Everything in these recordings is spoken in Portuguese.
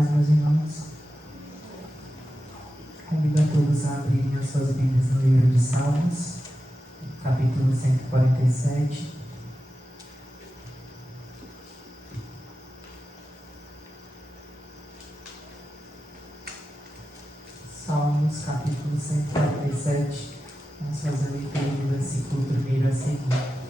paz, meus irmãos. Convido a todos a abrirem as suas Bíblias no livro de Salmos, capítulo 147. Salmos, capítulo 147. Vamos fazer a leitura do versículo 1 a seguir.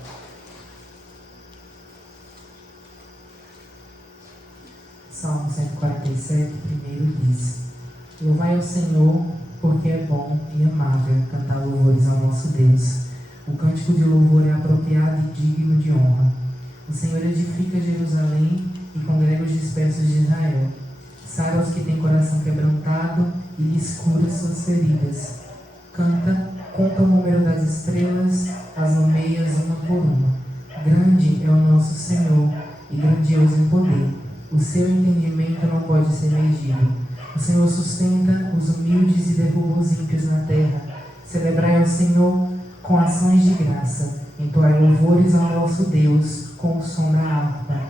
Salmo 147, primeiro diz: Louvai ao Senhor, porque é bom e amável cantar louvores ao nosso Deus. O cântico de louvor é apropriado e digno de honra. O Senhor edifica Jerusalém e congrega os dispersos de Israel. Sara aos que têm coração quebrantado e lhes cura suas feridas. Conta o número das estrelas, as nomeias uma por uma. Grande é o nosso Senhor e grandioso em poder. O seu entendimento não pode ser medido. O Senhor sustenta os humildes e derruba os ímpios na terra. Celebrai ao Senhor com ações de graça. Entoai louvores ao nosso Deus com o som da harpa.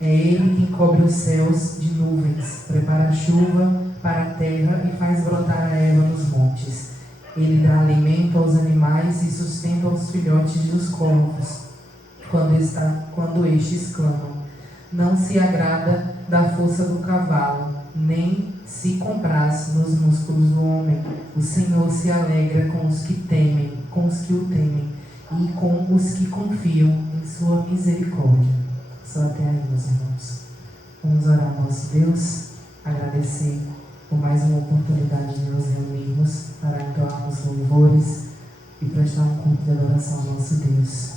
É Ele quem cobre os céus de nuvens, prepara a chuva para a terra e faz brotar a erva nos montes. Ele dá alimento aos animais e sustenta os filhotes dos corvos, quando estes clamam. Não se agrada da força do cavalo, nem se compraz nos músculos do homem. O Senhor se alegra com os que o temem, e com os que confiam em sua misericórdia. Só até aí, meus irmãos. Vamos orar ao nosso Deus, agradecer por mais uma oportunidade de nos reunirmos para entoarmos louvores e prestar um culto de adoração ao nosso Deus.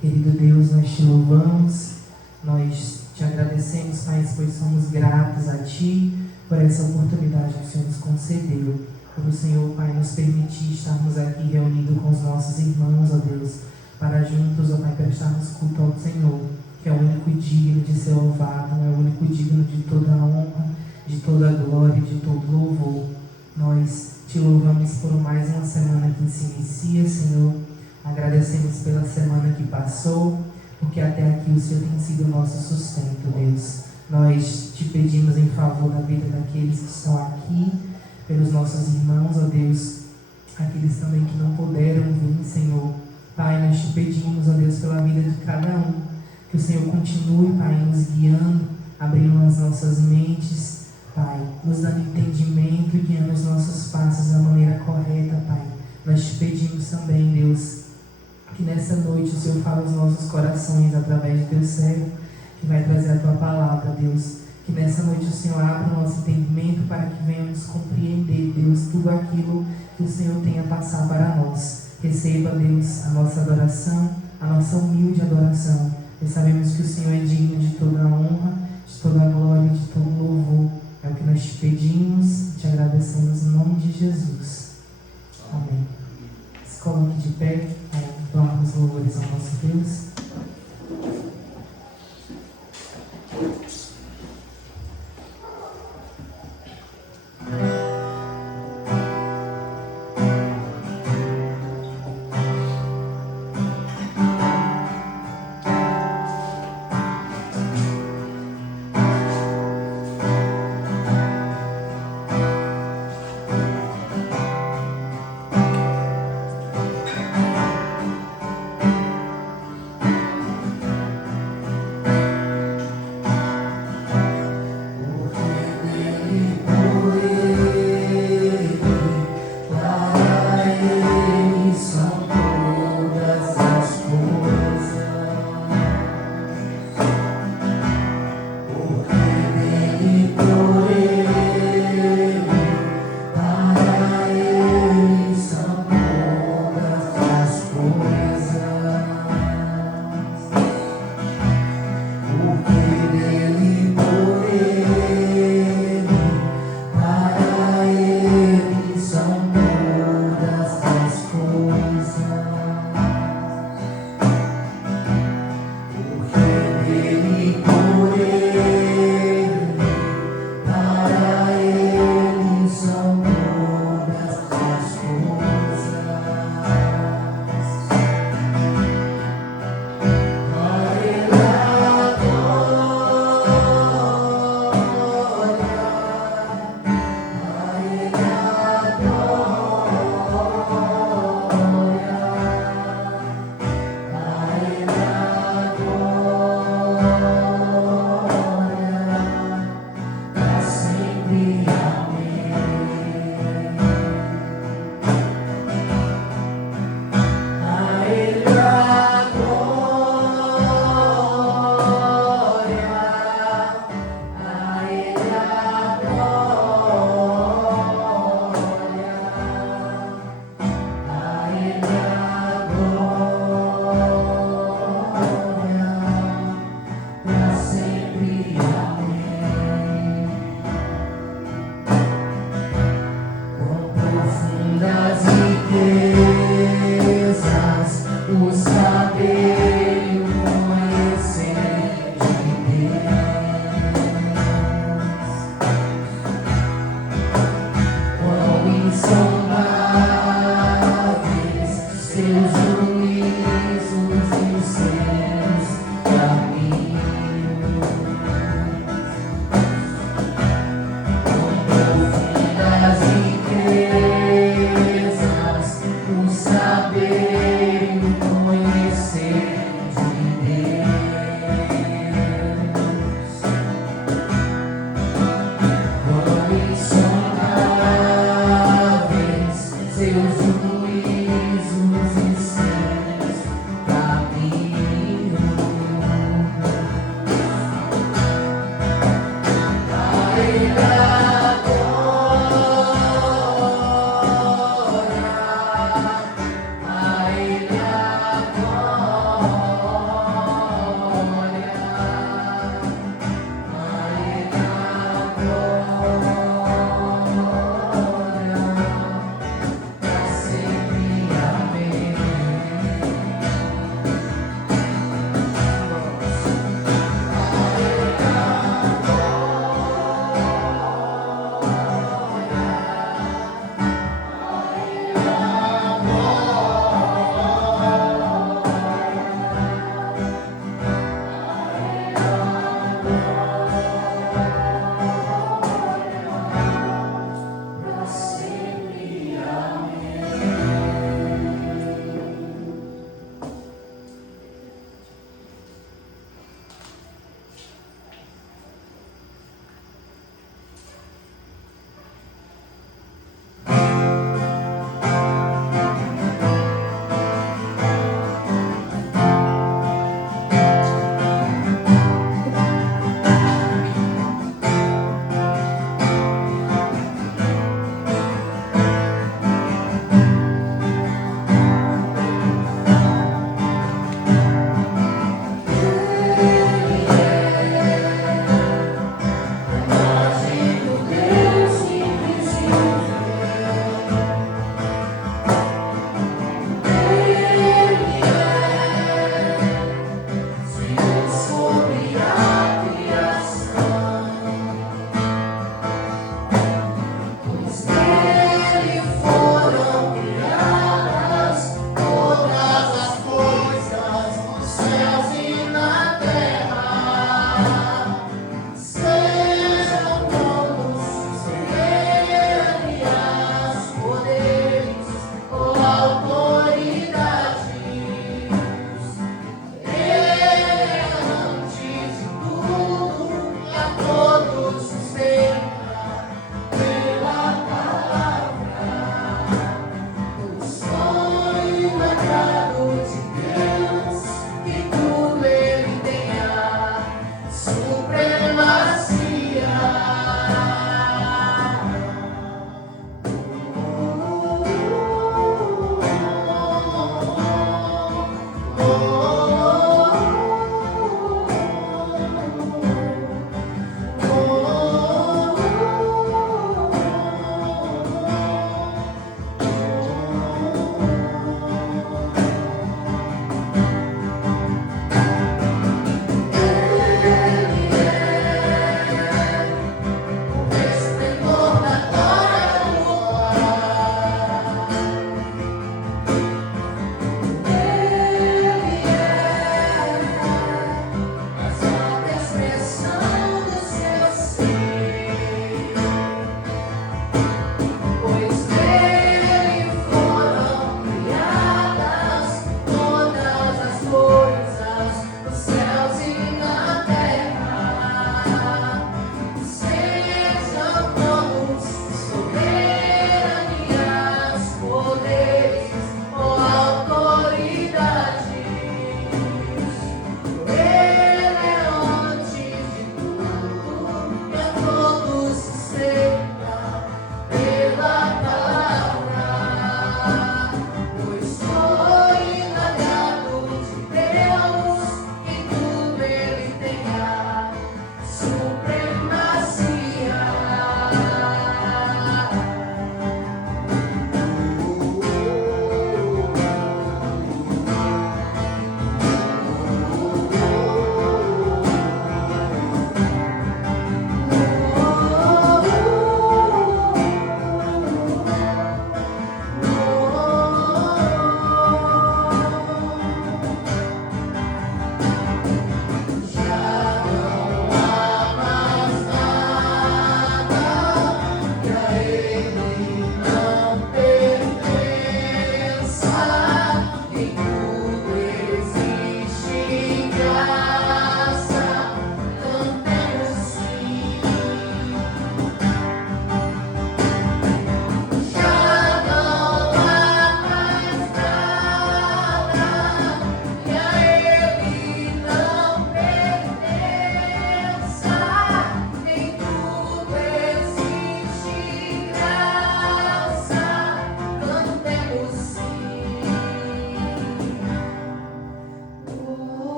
Querido Deus, nós te louvamos, nós te agradecemos, Pai, pois somos gratos a Ti por essa oportunidade que o Senhor nos concedeu, por o Senhor, Pai, nos permitir estarmos aqui reunidos com os nossos irmãos, ó Deus, para juntos, ó Pai, prestarmos culto ao Senhor, que é o único digno de ser louvado, é o único digno de toda a honra, de toda a glória e de todo louvor. Nós te louvamos por mais uma semana que se inicia, Senhor. Agradecemos pela semana que passou, porque até aqui o Senhor tem sido o nosso sustento, Deus. Nós te pedimos em favor da vida daqueles que estão aqui, pelos nossos irmãos, ó Deus, aqueles também que não puderam vir, Senhor. Pai, nós te pedimos, ó Deus, pela vida de cada um, que o Senhor continue, Pai, nos guiando, abrindo as nossas mentes, Pai, nos dando entendimento e guiando os nossos passos da maneira correta, Pai. Nós te pedimos também, Deus, que nessa noite o Senhor fala aos nossos corações através de Teu servo, que vai trazer a Tua palavra, Deus. Que nessa noite o Senhor abra o nosso entendimento para que venhamos compreender, Deus, tudo aquilo que o Senhor tem a passar para nós. Receba, Deus, a nossa adoração, a nossa humilde adoração. E sabemos que o Senhor é digno de toda a honra, de toda a glória, de todo o louvor. É o que nós te pedimos, te agradecemos em nome de Jesus. Amém. Se coloque de pé, entoarmos louvores ao nosso Deus.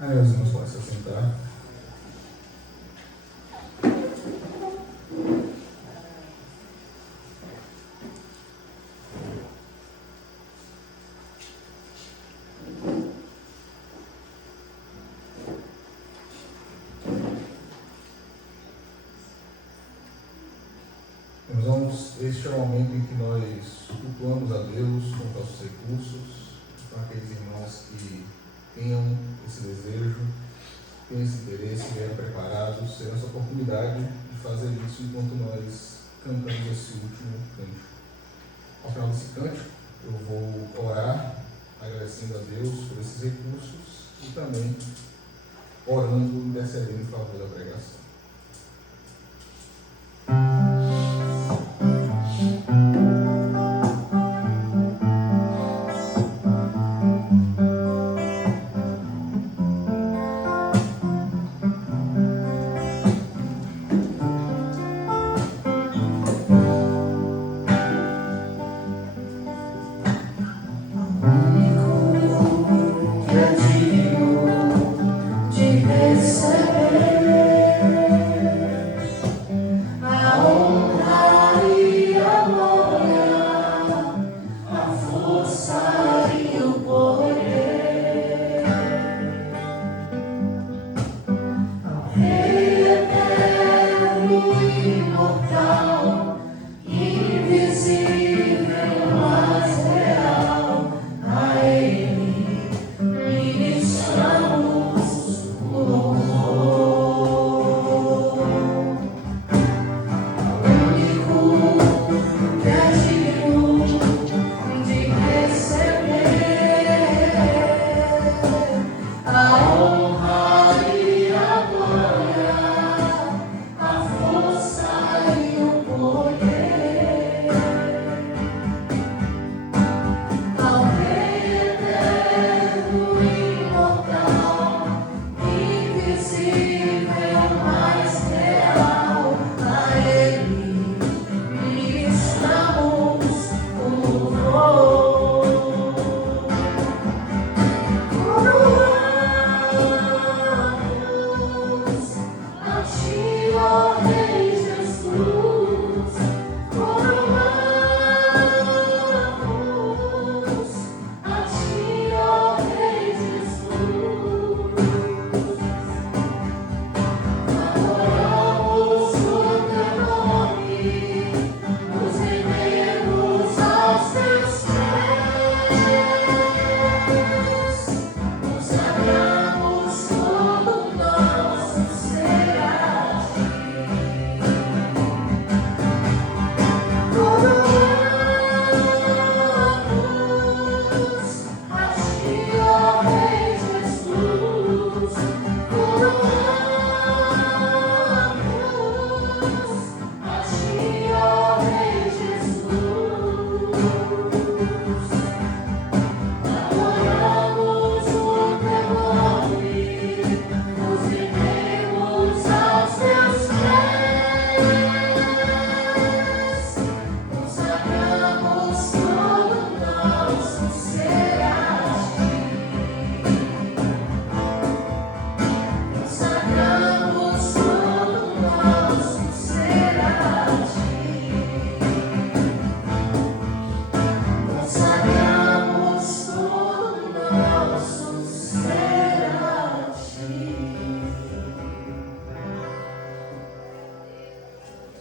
Os irmãos podem se assentar. Este é o momento em que nós cultuamos a Deus com nossos recursos, para aqueles irmãos que tenham esse desejo, tenham esse interesse, venham preparados, terão essa oportunidade de fazer isso enquanto nós cantamos esse último cântico. Ao final desse cântico, eu vou orar, agradecendo a Deus por esses recursos e também orando e intercedendo em favor da pregação.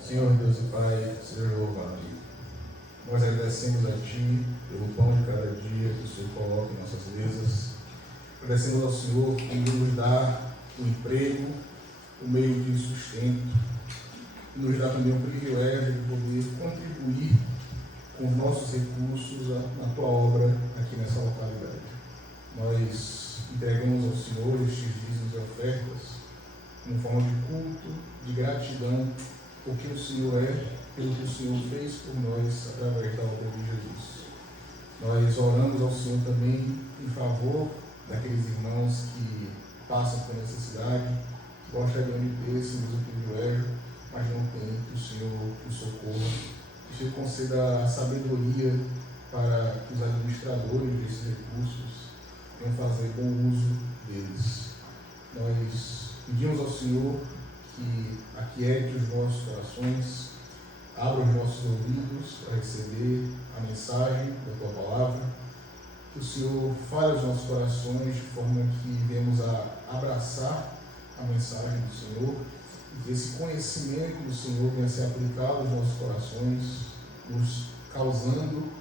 Senhor Deus e Pai, seja louvado. Nós agradecemos a Ti pelo pão de cada dia que o Senhor coloca em nossas mesas. Agradecemos ao Senhor que nos dá o emprego, o meio de sustento, e nos dá também o privilégio de poder contribuir com os nossos recursos na Tua obra aqui nessa localidade. Nós entregamos ao Senhor estes dízimos e ofertas em forma de culto, de gratidão, porque o Senhor é, pelo que o Senhor fez por nós através da obra de Jesus. Nós oramos ao Senhor também em favor daqueles irmãos que passam por necessidade, gostariam de ter esse mesmo privilégio, mas não tem, que o Senhor os socorra, que o Senhor conceda a sabedoria para que os administradores desses recursos venham fazer bom uso deles. aquiete os nossos corações, abra os nossos ouvidos a receber a mensagem da Tua Palavra, que o Senhor fale aos nossos corações de forma que venhamos a abraçar a mensagem do Senhor, e que esse conhecimento do Senhor venha a ser aplicado aos nossos corações, nos causando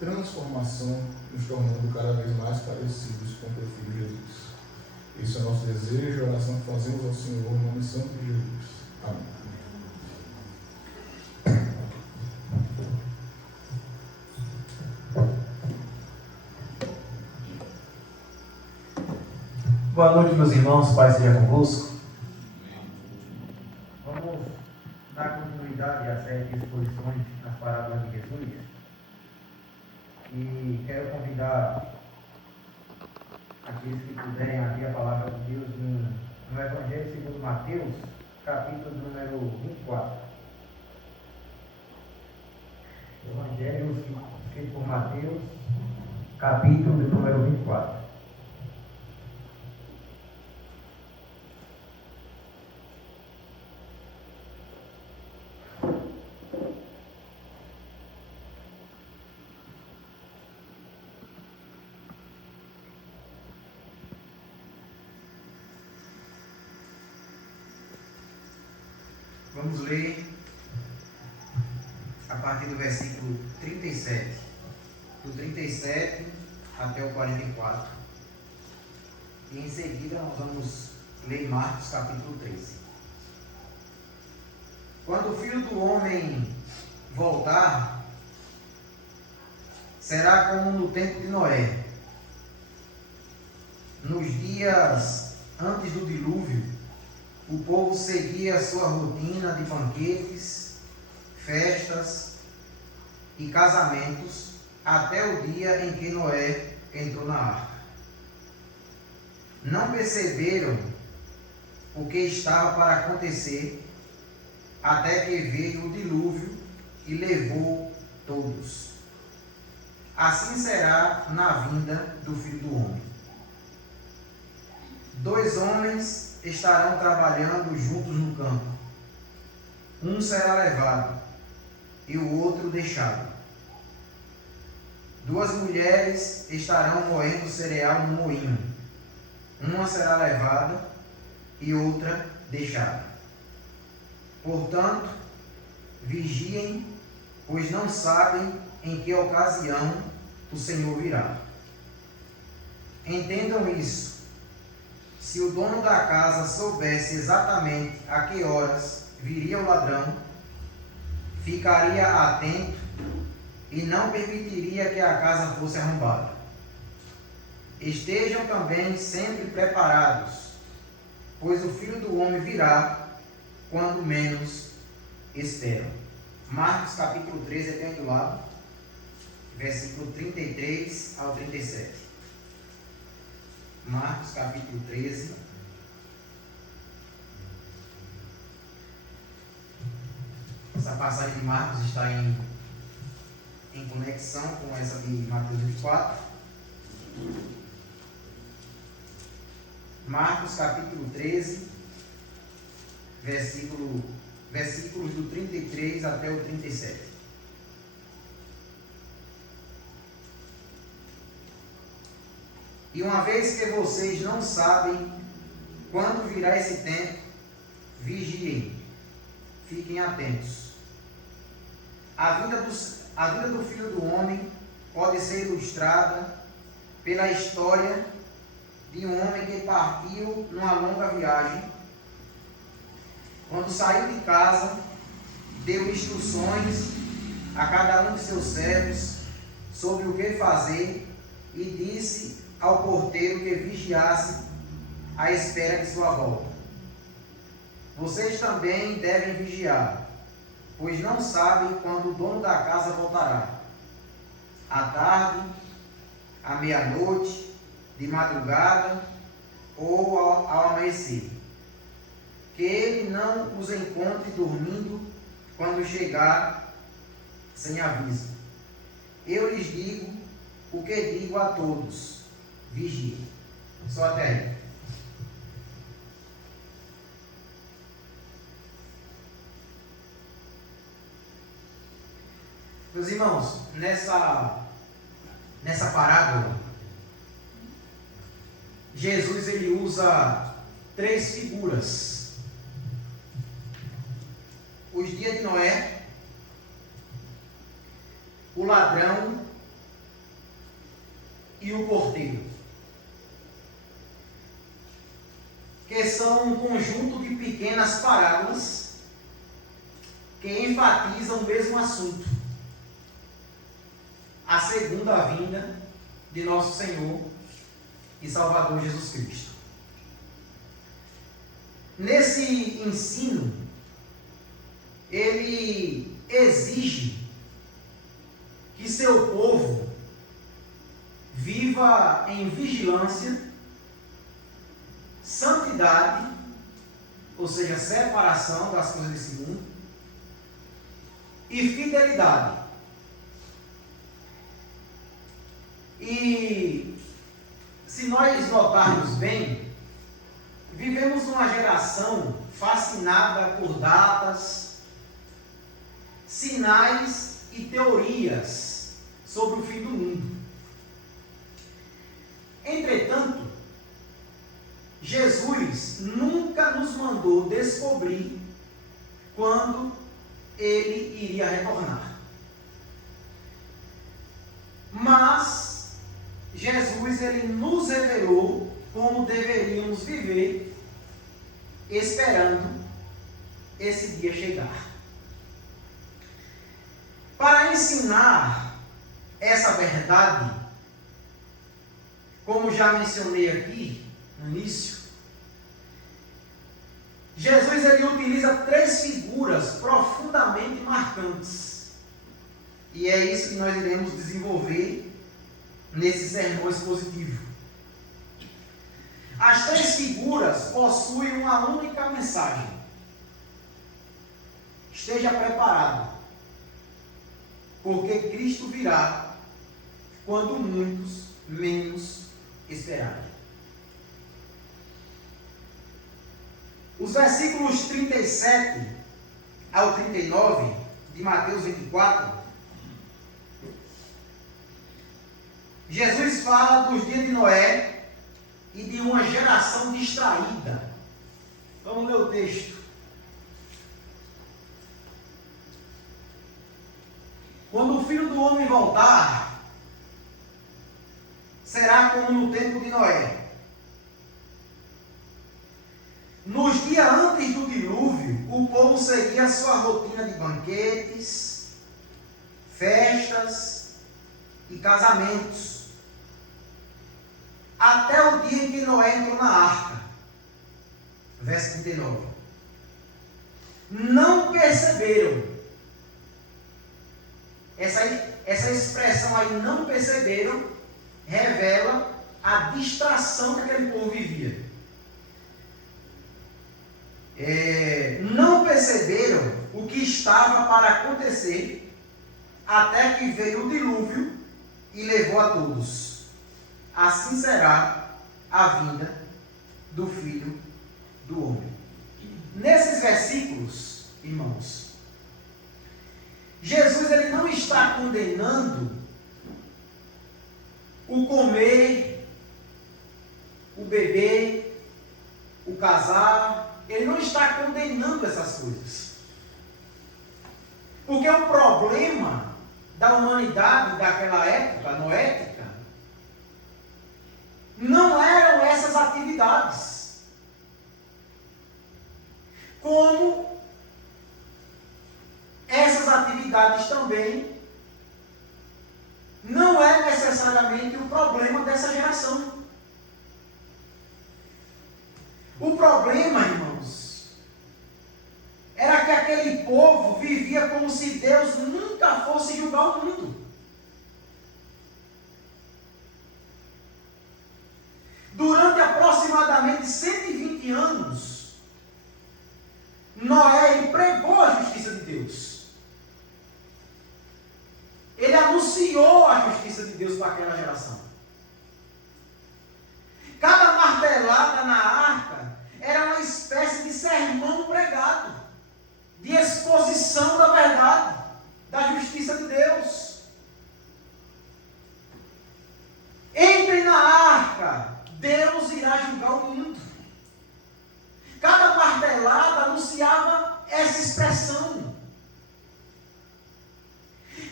transformação, nos tornando cada vez mais parecidos com o Teu Filho Jesus. Esse é o nosso desejo e a oração que fazemos ao Senhor, no nome santo de Jesus. Amém. Boa noite, meus irmãos, Pai seja convosco. Vamos dar continuidade à série de exposições nas parábolas de Jesus. E quero convidar aqueles que puderem abrir a palavra de Deus no Evangelho segundo Mateus, capítulo número 24. Evangelho escrito por Mateus, capítulo número 24. Vamos ler a partir do versículo 37, do 37 até o 44. E em seguida nós vamos ler Marcos capítulo 13. Quando o Filho do Homem voltar, será como no tempo de Noé, nos dias antes do dilúvio. O povo seguia a sua rotina de banquetes, festas e casamentos até o dia em que Noé entrou na arca. Não perceberam o que estava para acontecer até que veio o dilúvio e levou todos. Assim será na vinda do Filho do Homem. 2 homens estarão trabalhando juntos no campo. Um será levado e o outro deixado. 2 mulheres estarão moendo cereal no moinho. Uma será levada e outra deixada. Portanto, vigiem, pois não sabem em que ocasião o Senhor virá. Entendam isso. Se o dono da casa soubesse exatamente a que horas viria o ladrão, ficaria atento e não permitiria que a casa fosse arrombada. Estejam também sempre preparados, pois o Filho do Homem virá quando menos esperam. Marcos capítulo 13, é bem do lado, versículo 33 ao 37. Marcos capítulo 13. Essa passagem de Marcos está em conexão com essa de Mateus 24. Marcos capítulo 13, versículos do 33 até o 37. E uma vez que vocês não sabem quando virá esse tempo, vigiem, fiquem atentos. A vida do Filho do Homem pode ser ilustrada pela história de um homem que partiu numa longa viagem. Quando saiu de casa, deu instruções a cada um de seus servos sobre o que fazer e disse ao porteiro que vigiasse à espera de sua volta. Vocês também devem vigiar, pois não sabem quando o dono da casa voltará. À tarde, à meia-noite, de madrugada ou ao amanhecer. Que ele não os encontre dormindo quando chegar sem aviso. Eu lhes digo o que digo a todos: vigiem. Só até aí. Meus irmãos, nessa parábola, Jesus ele usa 3 figuras. Os dias de Noé, o ladrão e o porteiro, que são um conjunto de pequenas parábolas que enfatizam o mesmo assunto: a segunda vinda de nosso Senhor e Salvador Jesus Cristo. Nesse ensino, ele exige que seu povo viva em vigilância, santidade, ou seja, separação das coisas desse mundo, e fidelidade. E se nós notarmos bem, vivemos numa geração fascinada por datas, sinais e teorias sobre o fim do mundo. Entretanto, Jesus nunca nos mandou descobrir quando ele iria retornar. Mas Jesus ele nos revelou como deveríamos viver, esperando esse dia chegar. Para ensinar essa verdade, como já mencionei aqui no início, Jesus ele utiliza 3 figuras profundamente marcantes. E é isso que nós iremos desenvolver nesse sermão expositivo. As 3 figuras possuem uma única mensagem: esteja preparado, porque Cristo virá quando muitos menos esperarem. Os versículos 37 ao 39 de Mateus 24, Jesus fala dos dias de Noé e de uma geração distraída. Vamos ler o texto. Quando o Filho do Homem voltar, será como no tempo de Noé. Nos dias antes do dilúvio, o povo seguia sua rotina de banquetes, festas e casamentos, até o dia em que Noé entrou na arca. Verso 39. Não perceberam. Essa expressão aí, não perceberam, revela a distração que aquele povo vivia. Não perceberam o que estava para acontecer, até que veio o dilúvio e levou a todos. Assim será a vinda do Filho do Homem. Nesses versículos, irmãos, Jesus ele não está condenando o comer, o beber, o casar. Ele não está condenando essas coisas. Porque o problema da humanidade daquela época, noética, não eram essas atividades. Como essas atividades também não é necessariamente o problema dessa geração. O problema, irmãos, era que aquele povo vivia como se Deus nunca fosse julgar o mundo. Durante aproximadamente 120 anos, Noé ele pregou a justiça de Deus. Ele anunciou a justiça de Deus para aquela geração. Cada martelada na arca era uma espécie de sermão pregado, de exposição da verdade, da justiça de Deus. Deus irá julgar o mundo. Cada martelada anunciava essa expressão.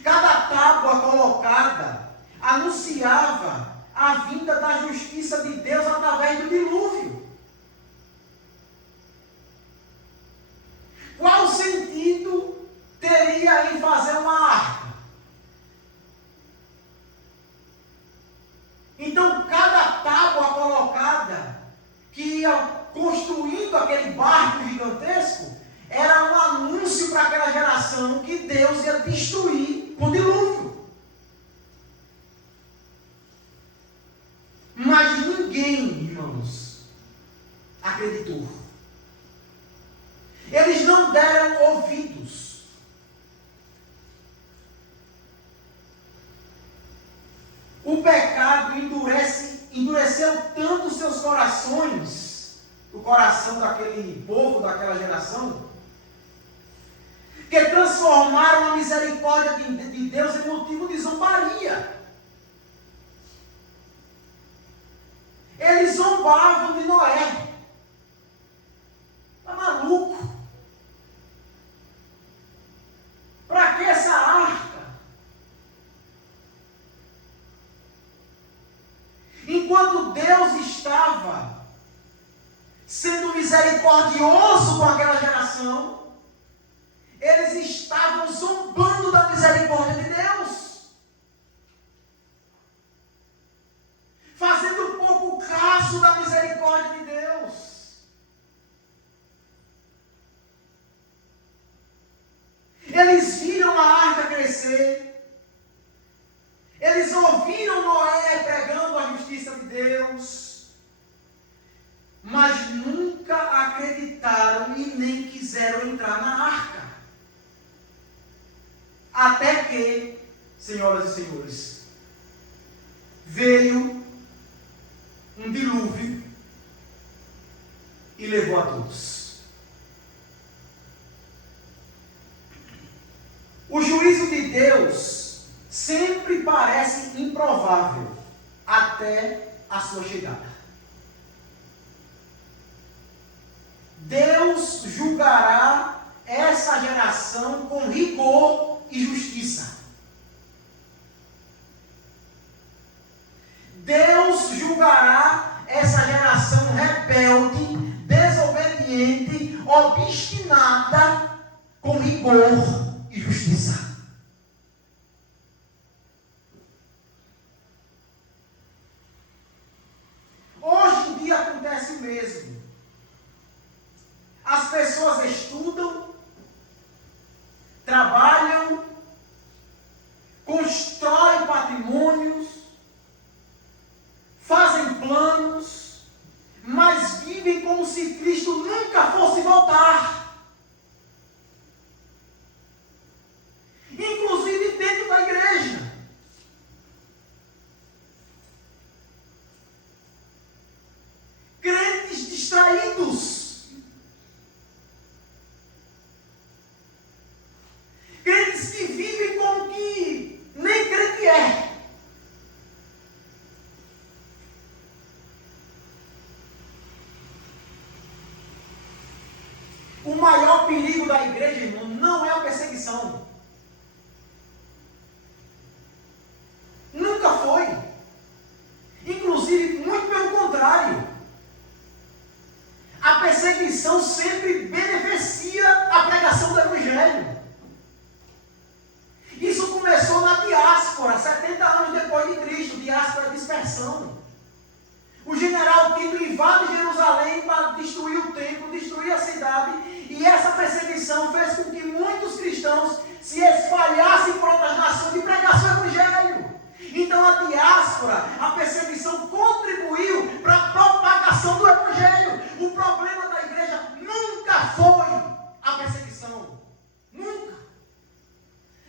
Cada tábua colocada anunciava a vinda da justiça de Deus através do dilúvio. Qual sentido teria em fazer uma arca? Então, cada tábua colocada que ia construindo aquele barco gigantesco era um anúncio para aquela geração que Deus ia destruir com o dilúvio. Mas ninguém, irmãos, acreditou. Eles não deram ouvidos. O pecado endureceu tanto os seus corações, o coração daquele povo, daquela geração, que transformaram a misericórdia de Deus em motivo de zombaria. Eles zombavam de Noé. Está maluco? Para que essa arca? Enquanto Deus estava sendo misericordioso com aquela geração, eles estavam zombando da misericórdia de Deus, fazendo pouco caso da misericórdia de Deus. Eles viram a arca crescer, eles ouviram Noé pregando a justiça de Deus, mas nunca acreditaram e nem quiseram entrar na arca. Até que, senhoras e senhores, veio um dilúvio e levou a todos. O juízo de Deus sempre parece improvável até a sua chegada. Deus julgará essa geração com rigor e justiça. Deus julgará essa geração rebelde, desobediente, obstinada, com rigor e justiça. Hoje em dia acontece o mesmo. As pessoas estudam, trabalham, constroem patrimônios, fazem planos, mas vivem como se Cristo nunca fosse voltar. Inclusive dentro da igreja. Crentes distraídos. Crentes que vivem como que nem crente é. O maior perigo da igreja, irmão, não é a perseguição. Nunca foi. Inclusive, muito pelo contrário. A perseguição sempre beneficia a pregação do Evangelho. Isso começou na diáspora, 70 anos depois de Cristo, diáspora dispersão. O general Tito invade Jerusalém para destruir o templo, destruir a cidade, e essa perseguição fez com que muitos cristãos se espalhassem por outras nações e pregassem o Evangelho. Então a diáspora, a perseguição contribuiu para a propagação do Evangelho. O problema da igreja nunca foi a perseguição. Nunca.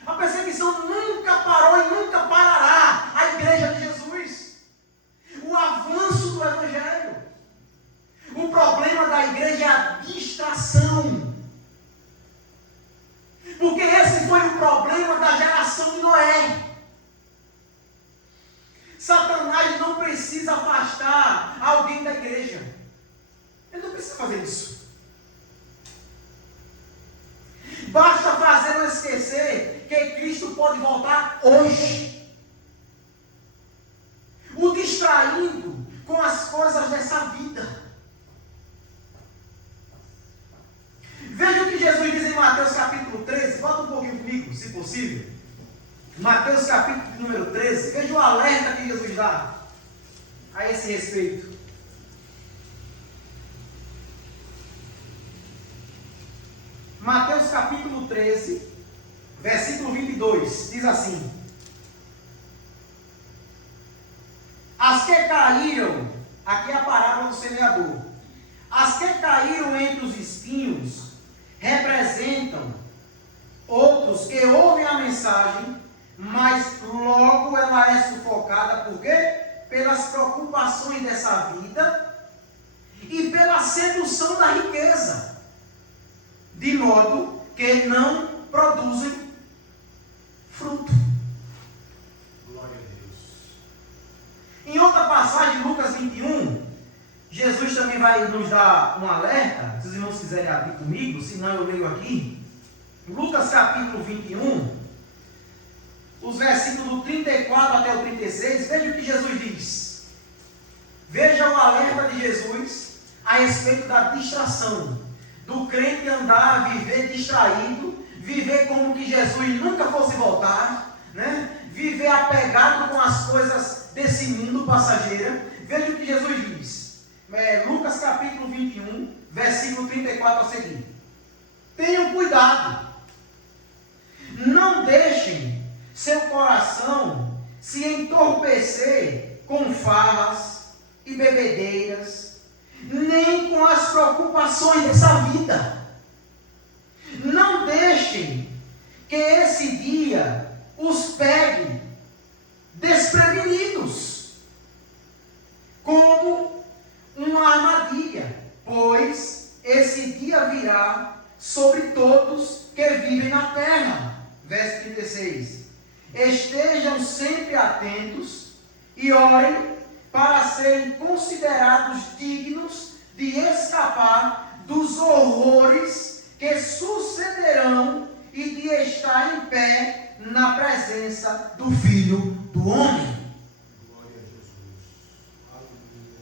A perseguição nunca parou e nunca parará a igreja de Jesus. O avanço do Evangelho. O problema da igreja é a distração. Porque esse foi o problema da geração de Noé. Satanás não precisa afastar fazer isso. Basta fazer-nos esquecer que Cristo pode voltar hoje. O distraindo com as coisas dessa vida. Veja o que Jesus diz em Mateus capítulo 13. Volta um pouquinho comigo, se possível. Mateus capítulo número 13. Veja o alerta que Jesus dá a esse respeito. Mateus capítulo 13, versículo 22, diz assim: as que caíram, aqui é a parábola do semeador, as que caíram entre os espinhos, representam outros que ouvem a mensagem, mas logo ela é sufocada, por quê? Pelas preocupações dessa vida e pela sedução da riqueza, de modo que não produzem fruto. Glória a Deus. Em outra passagem, Lucas 21, Jesus também vai nos dar um alerta, se os irmãos quiserem abrir comigo, senão eu leio aqui. Lucas capítulo 21, os versículos do 34 até o 36, veja o que Jesus diz. Veja o alerta de Jesus a respeito da distração, do crente andar, viver distraído, viver como que Jesus nunca fosse voltar, né? Viver apegado com as coisas desse mundo passageiro. Veja o que Jesus diz. Lucas capítulo 21, versículo 34 a seguir. Tenham cuidado, não deixem seu coração se entorpecer com farras e bebedeiras, nem com as preocupações dessa vida. Não deixem que esse dia os pegue desprevenidos, como uma armadilha, pois esse dia virá sobre todos que vivem na terra. Verso 36. Estejam sempre atentos e orem para serem considerados dignos de escapar dos horrores que sucederão e de estar em pé na presença do Filho do Homem. Glória a Jesus. Aleluia.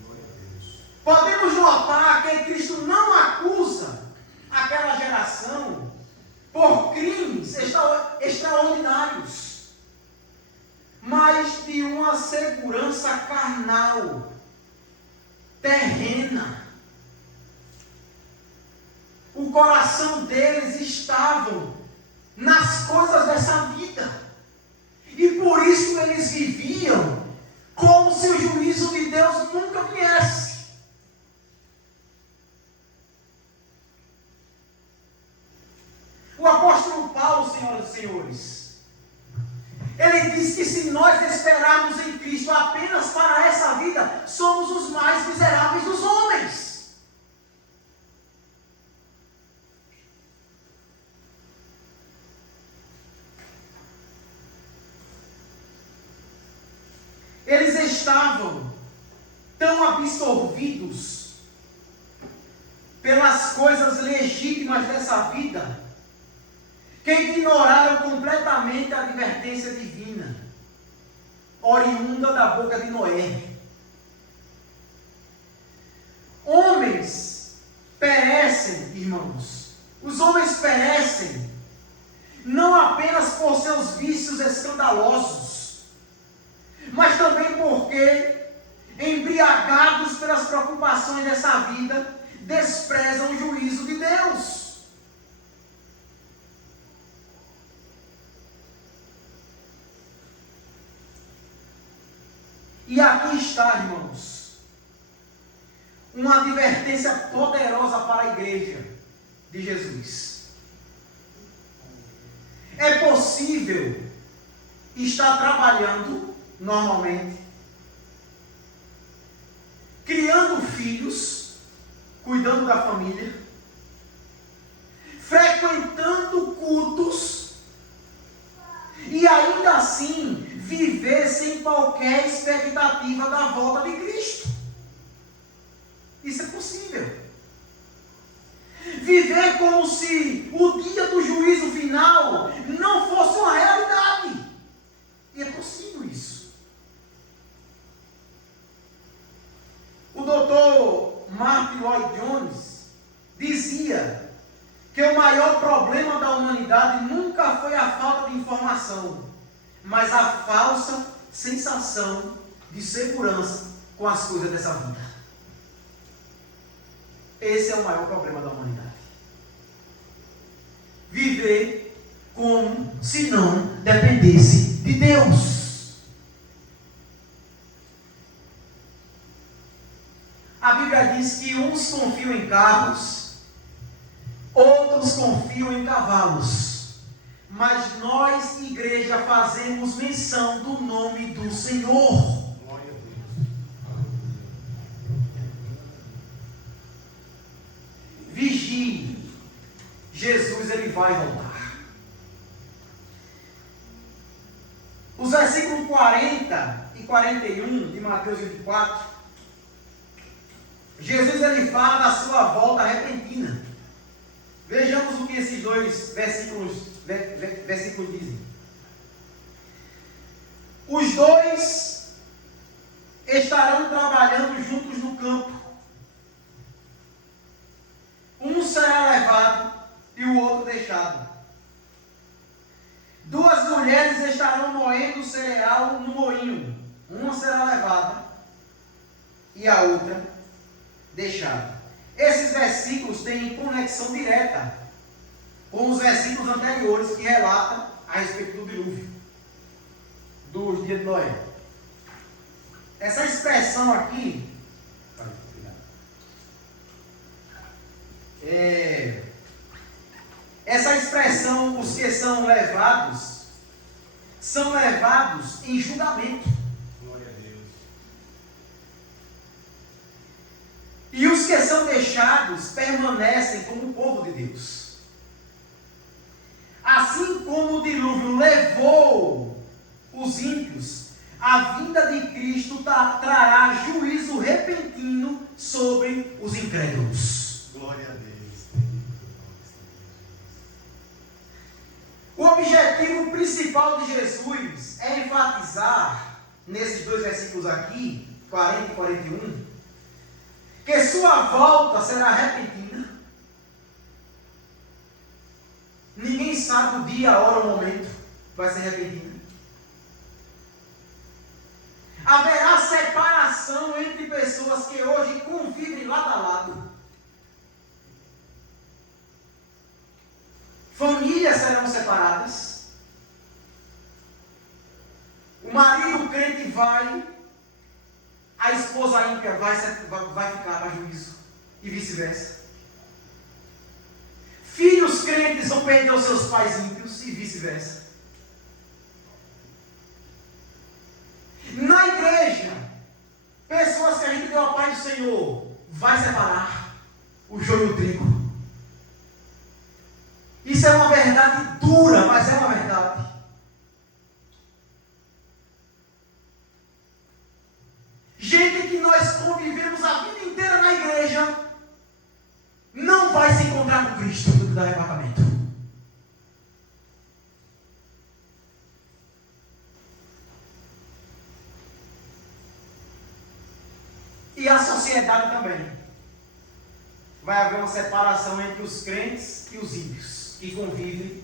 Glória a Deus. Podemos notar que Cristo não acusa aquela geração por crimes extraordinários, mas de uma segurança carnal, terrena. O coração deles estava nas coisas dessa vida, e por isso eles viviam como se o juízo de Deus nunca viesse. O apóstolo Paulo, senhoras e senhores, ele diz que se nós esperarmos em Cristo apenas para essa vida, somos os mais miseráveis dos homens. Eles estavam tão absorvidos pelas coisas legítimas dessa vida, que ignoraram completamente a advertência divina, oriunda da boca de Noé. Homens perecem, irmãos. Os homens perecem não apenas por seus vícios escandalosos, mas também porque, embriagados pelas preocupações dessa vida, desprezam o juízo de Deus. E aqui está, irmãos, uma advertência poderosa para a igreja de Jesus. É possível estar trabalhando normalmente, criando filhos, cuidando da família, frequentando cultos, e ainda assim viver sem qualquer expectativa da volta de Cristo. Isso é possível. Viver como se o dia do juízo final não fosse uma realidade. E é possível isso. O doutor Martin Lloyd Jones dizia que o maior problema da humanidade nunca foi a falta de informação, mas a falsa sensação de segurança com as coisas dessa vida. Esse é o maior problema da humanidade. Viver como se não dependesse de Deus. A Bíblia diz que uns confiam em carros, outros confiam em cavalos, mas nós, igreja, fazemos menção do nome do Senhor. Glória a Deus. Vigie. Jesus, ele vai voltar. Os versículos 40 e 41 de Mateus 24, Jesus, ele fala da sua volta repentina. Vejamos o que esses dois versículos dizem. Os dois estarão trabalhando juntos no campo. Um será levado e o outro deixado. Duas mulheres estarão moendo cereal no moinho. Uma será levada e a outra deixada. Esses versículos têm conexão direta com os versículos anteriores que relatam a respeito do dilúvio, dos dias de Noé. Essa expressão aqui essa expressão, os que são levados em julgamento. Glória a Deus. E os que são deixados permanecem como o povo de Deus. Assim como o dilúvio levou os ímpios, a vinda de Cristo trará juízo repentino sobre os incrédulos. Glória a Deus. O objetivo principal de Jesus é enfatizar, nesses dois versículos aqui, 40 e 41, que sua volta será repentina. Ninguém sabe o dia, a hora, o momento, vai ser repentina. Haverá separação entre pessoas que hoje convivem lado a lado. Famílias serão separadas. O marido crente vai, a esposa ímpia vai ficar para juízo, e vice-versa. Filhos crentes vão perder os seus pais ímpios, e vice-versa. Na igreja, pessoas que a gente deu a paz do Senhor, vai separar o joio e o trigo. Isso é uma verdade dura, mas é uma verdade. Gente que nós convivemos a vida inteira na igreja, não vai se encontrar com Cristo no dia do arrebatamento. E a sociedade também. Vai haver uma separação entre os crentes e os ímpios, que convivem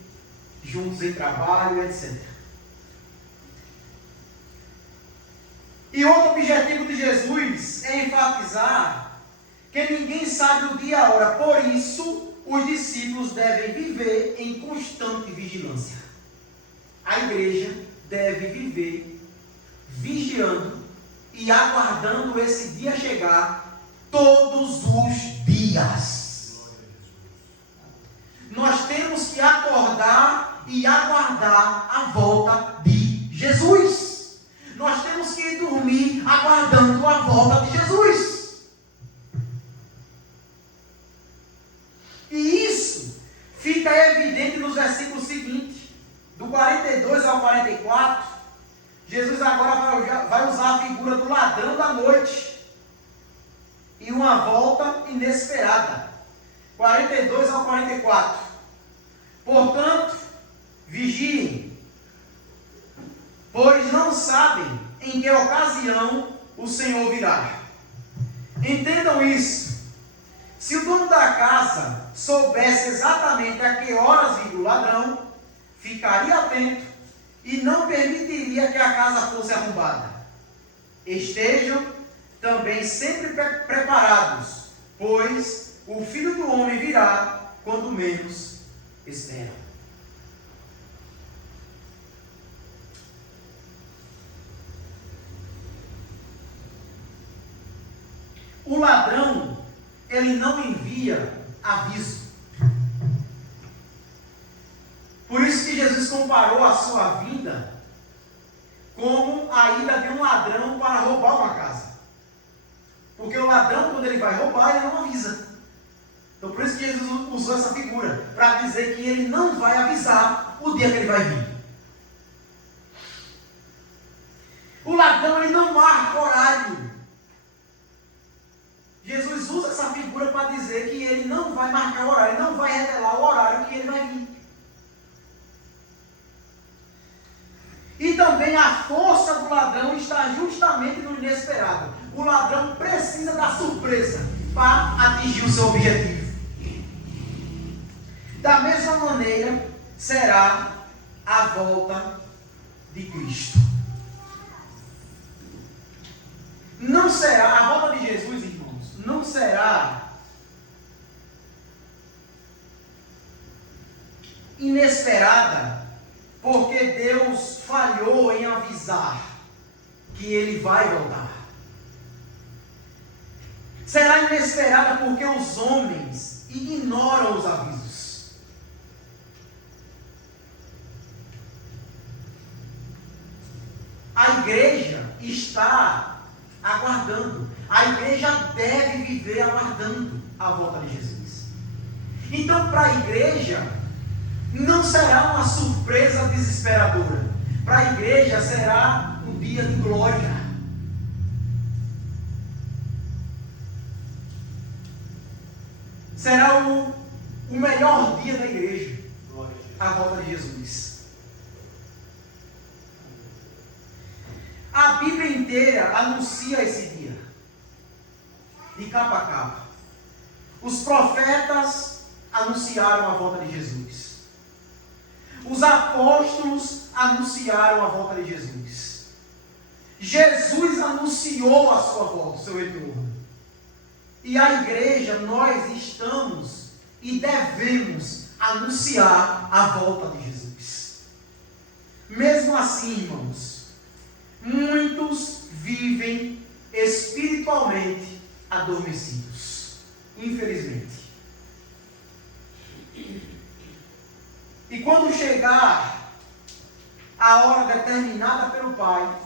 juntos em trabalho, etc. E outro objetivo de Jesus é enfatizar que ninguém sabe o dia e a hora. Por isso, os discípulos devem viver em constante vigilância. A igreja deve viver vigiando e aguardando esse dia chegar todos os dias. Nós temos que acordar e aguardar a volta de Jesus. Nós temos que dormir aguardando a volta de Jesus. E isso fica evidente nos versículos seguintes, do 42 ao 44. Jesus agora vai usar a figura do ladrão da noite. E uma uma volta inesperada. 42 ao 44. Portanto, vigiem, pois não sabem em que ocasião o Senhor virá. Entendam isso. Se o dono da casa soubesse exatamente a que horas viria o ladrão, ficaria atento e não permitiria que a casa fosse arrombada. Estejam também sempre preparados, pois o Filho do Homem virá quando menos esperam. O ladrão, ele não envia aviso. Por isso que Jesus comparou a sua vinda como a ida de um ladrão para roubar uma casa. Porque o ladrão, quando ele vai roubar, ele não avisa. Então por isso que Jesus usou essa figura, para dizer que ele não vai avisar o dia que ele vai vir. O ladrão, ele não marca horário. Jesus usa essa figura para dizer que ele não vai marcar o horário, ele não vai revelar o horário que ele vai vir. E também a força do ladrão está justamente no inesperado. O ladrão precisa da surpresa para atingir o seu objetivo. Da mesma maneira será a volta de Cristo. Não será, a volta de Jesus, irmãos, não será inesperada, porque Deus falhou em avisar que Ele vai voltar. Será inesperada porque os homens ignoram os avisos. A igreja está aguardando. A igreja deve viver aguardando a volta de Jesus. Então, para a igreja, não será uma surpresa desesperadora. Para a igreja será um dia de glória. Será o melhor dia da igreja, a volta de Jesus. A Bíblia inteira anuncia esse dia, de capa a capa. Os profetas anunciaram a volta de Jesus. Os apóstolos anunciaram a volta de Jesus. Jesus anunciou a sua volta, o seu retorno. E a igreja, nós estamos e devemos anunciar a volta de Jesus. Mesmo assim, irmãos, muitos vivem espiritualmente adormecidos, infelizmente. E quando chegar a hora determinada pelo Pai,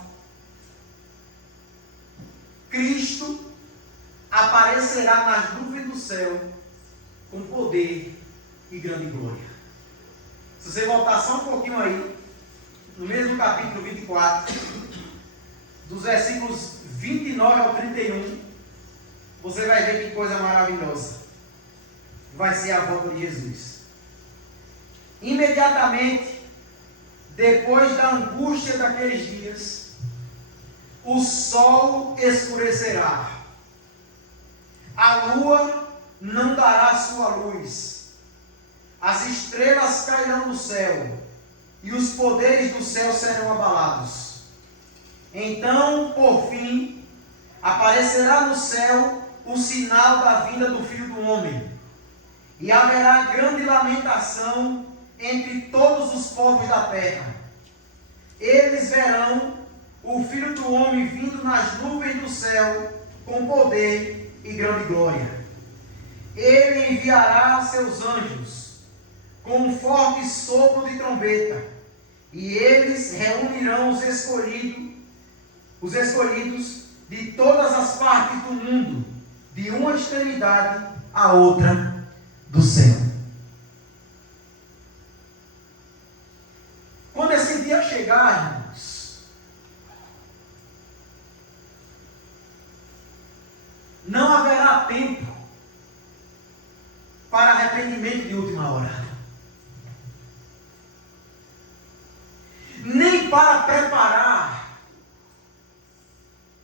Cristo aparecerá nas nuvens do céu com poder e grande glória. Se você voltar só um pouquinho aí, no mesmo capítulo 24, dos versículos 29 ao 31, você vai ver que coisa maravilhosa vai ser a volta de Jesus. Imediatamente, depois da angústia daqueles dias, o sol escurecerá, a lua não dará sua luz, as estrelas cairão do céu, e os poderes do céu serão abalados. Então, por fim, aparecerá no céu o sinal da vinda do Filho do Homem, e haverá grande lamentação entre todos os povos da terra. Eles verão o Filho do Homem vindo nas nuvens do céu com poder e grande glória. Ele enviará seus anjos com um forte sopro de trombeta, e eles reunirão os escolhidos de todas as partes do mundo, de uma extremidade à outra do céu. Quando esse dia chegar, irmãos, não haverá tempo arrependimento de última hora, nem para preparar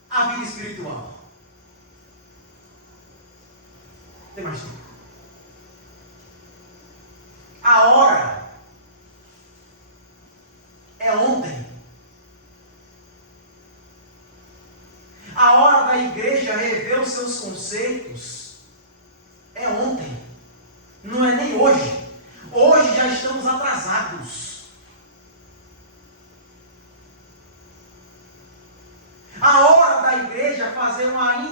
a vida espiritual. Tem mais tempo. A hora é ontem. A hora da igreja rever os seus conceitos é ontem. Não é nem hoje. Hoje já estamos atrasados. A hora da igreja fazer uma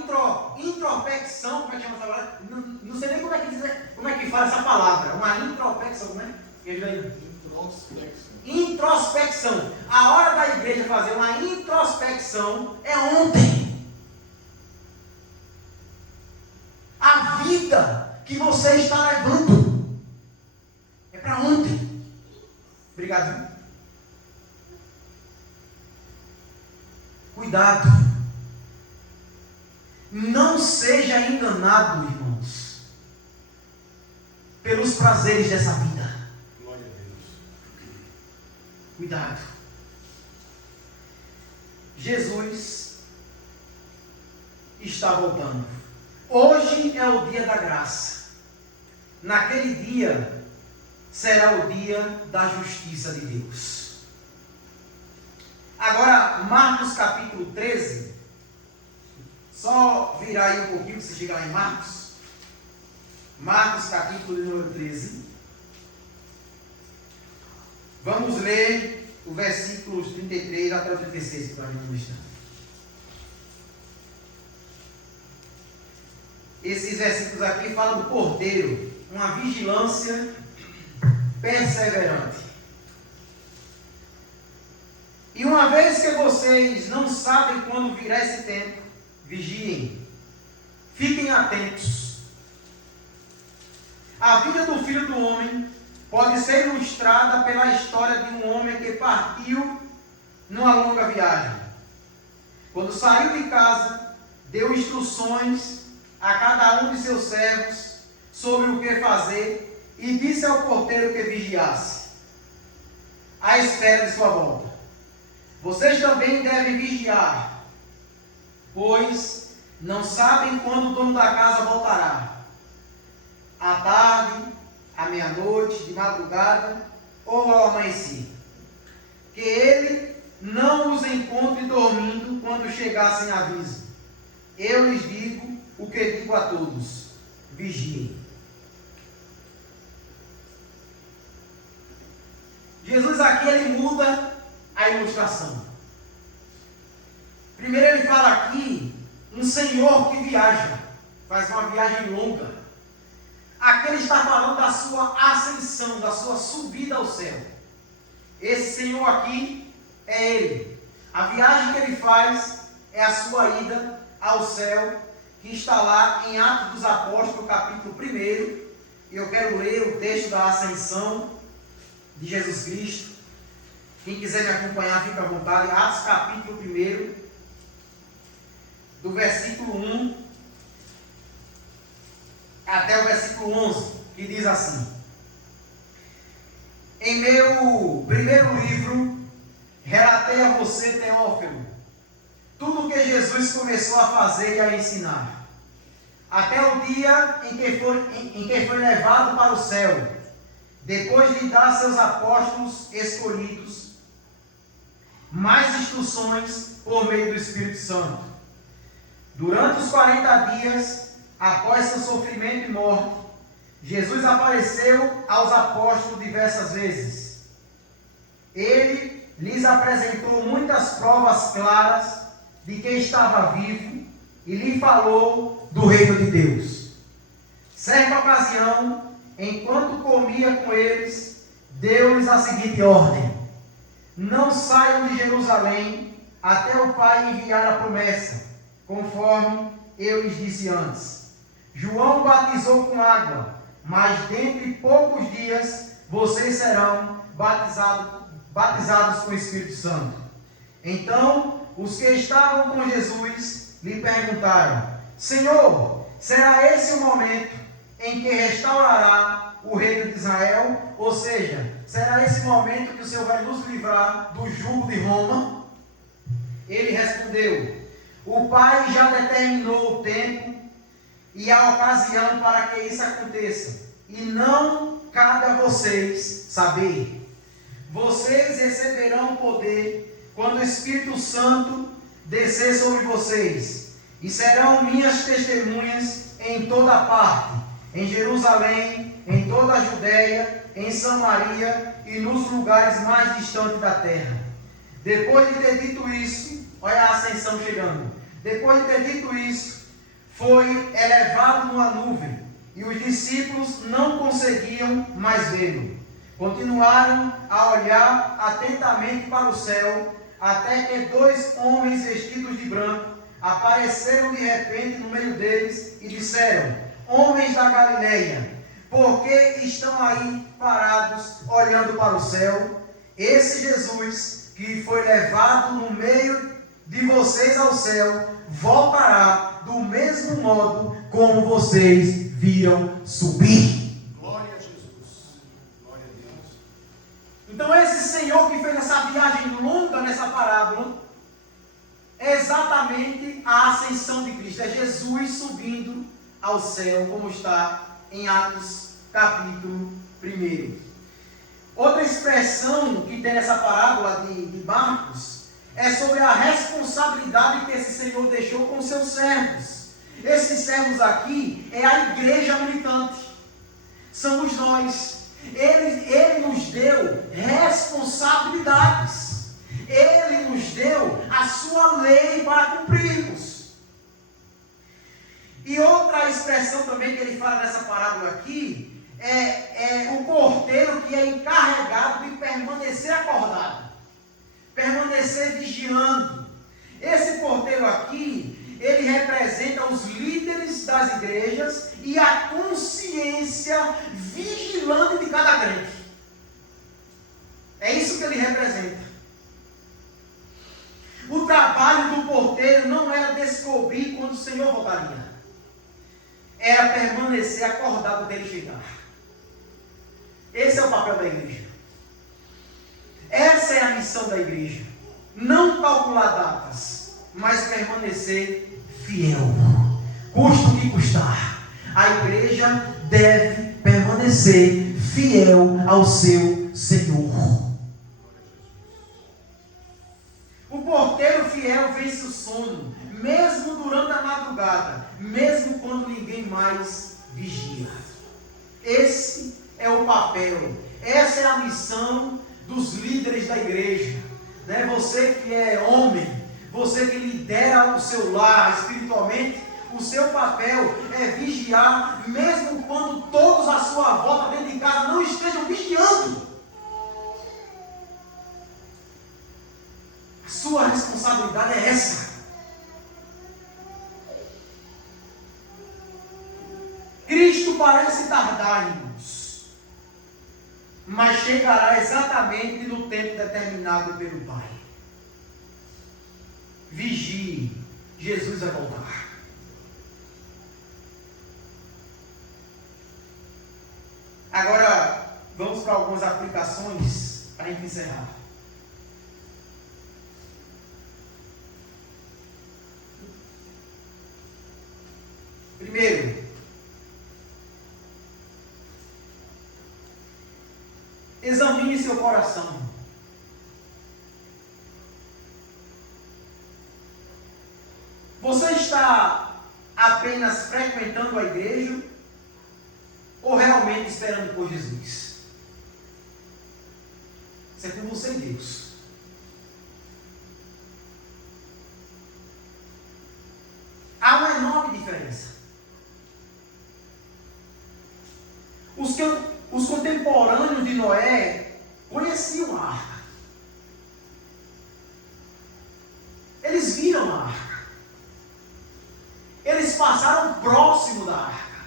introspecção, como é que chama essa palavra? Não sei nem como é que fala essa palavra. Uma introspecção, como é? Introspecção. A hora da igreja fazer uma introspecção é ontem. A vida que você está levando é para ontem. Obrigado. Cuidado. Não seja enganado, irmãos, pelos prazeres dessa vida. Glória a Deus. Cuidado. Jesus está voltando. Hoje é o dia da graça. Naquele dia será o dia da justiça de Deus. Agora, Marcos capítulo 13. Só virar aí um pouquinho, você chega lá em Marcos. Marcos capítulo número 13. Vamos ler o versículos 33 até o 36 para a gente mostrar. Esses versículos aqui falam do porteiro, uma vigilância perseverante. E uma vez que vocês não sabem quando virá esse tempo, vigiem, fiquem atentos. A vida do Filho do Homem pode ser ilustrada pela história de um homem que partiu numa longa viagem. Quando saiu de casa, deu instruções a cada um de seus servos sobre o que fazer e disse ao porteiro que vigiasse, à espera de sua volta. Vocês também devem vigiar, pois não sabem quando o dono da casa voltará. À tarde, à meia-noite, de madrugada ou ao amanhecer. Que ele não os encontre dormindo quando chegar sem aviso. Eu lhes digo o que digo a todos: vigiem. Jesus aqui ele muda a ilustração. Primeiro ele fala aqui um senhor que viaja, faz uma viagem longa. Aqui ele está falando da sua ascensão, da sua subida ao céu. Esse senhor aqui é ele. A viagem que ele faz é a sua ida ao céu, que está lá em Atos dos Apóstolos, capítulo 1. E eu quero ler o texto da ascensão de Jesus Cristo. Quem quiser me acompanhar, fica à vontade. Atos capítulo 1, do versículo 1 até o versículo 11, que diz assim: em meu primeiro livro, relatei a você, Teófilo, tudo o que Jesus começou a fazer e a ensinar, até o dia em que foi levado para o céu, depois de dar a seus apóstolos escolhidos mais instruções por meio do Espírito Santo. Durante os 40 dias, após seu sofrimento e morte, Jesus apareceu aos apóstolos diversas vezes. Ele lhes apresentou muitas provas claras de que estava vivo e lhe falou do reino de Deus. Certa ocasião, enquanto comia com eles, deu-lhes a seguinte ordem: não saiam de Jerusalém até o Pai enviar a promessa, conforme eu lhes disse antes. João batizou com água, mas dentro de poucos dias vocês serão batizados com o Espírito Santo. Então, os que estavam com Jesus lhe perguntaram: Senhor, será esse o momento em que restaurará o reino de Israel, ou seja, será esse momento que o Senhor vai nos livrar do jugo de Roma? Ele respondeu: o Pai já determinou o tempo e a ocasião para que isso aconteça, e não cabe a vocês saber. Vocês receberão poder quando o Espírito Santo descer sobre vocês, e serão minhas testemunhas em toda parte, em Jerusalém, em toda a Judéia, em Samaria e nos lugares mais distantes da terra. Depois de ter dito isso, olha a ascensão chegando. Depois de ter dito isso, foi elevado numa nuvem, e os discípulos não conseguiam mais vê-lo. Continuaram a olhar atentamente para o céu, até que 2 homens vestidos de branco apareceram de repente no meio deles e disseram: homens da Galileia, por que estão aí parados olhando para o céu? Esse Jesus que foi levado no meio de vocês ao céu voltará do mesmo modo como vocês viram subir. Glória a Jesus. Glória a Deus. Então esse Senhor que fez essa viagem longa nessa parábola é exatamente a ascensão de Cristo. É Jesus subindo ao céu, como está em Atos capítulo 1. Outra expressão que tem nessa parábola de Marcos é sobre a responsabilidade que esse Senhor deixou com seus servos. Esses servos aqui é a igreja militante. Somos nós. Ele nos deu responsabilidades. Ele nos deu a sua lei para cumprirmos. E outra expressão também que ele fala nessa parábola aqui é o porteiro que é encarregado de permanecer acordado, permanecer vigiando. Esse porteiro aqui, ele representa os líderes das igrejas e a consciência vigilante de cada crente. É isso que ele representa. O trabalho do porteiro não era descobrir quando o Senhor voltaria, era permanecer acordado até ele chegar. Esse é o papel da igreja. Essa é a missão da igreja. Não calcular datas, mas permanecer fiel, custe o que custar. A igreja deve permanecer fiel ao seu Senhor. O porteiro fiel vence o sono, mesmo durante a madrugada, mesmo quando ninguém mais vigia. Esse é o papel, essa é a missão dos líderes da igreja. Você que é homem, você que lidera o seu lar espiritualmente, o seu papel é vigiar, mesmo quando todos à sua volta dentro de casa não estejam vigiando. A sua responsabilidade é essa. Cristo parece tardar, irmãos, mas chegará exatamente no tempo determinado pelo Pai. Vigie, Jesus vai voltar. Agora, vamos para algumas aplicações para a gente encerrar. Primeiro, examine seu coração. Você está apenas frequentando a igreja ou realmente esperando por Jesus? Isso é com você e Deus. Há uma enorme diferença. Os contemporâneos de Noé conheciam a arca. Eles viram a arca. Eles passaram próximo da arca.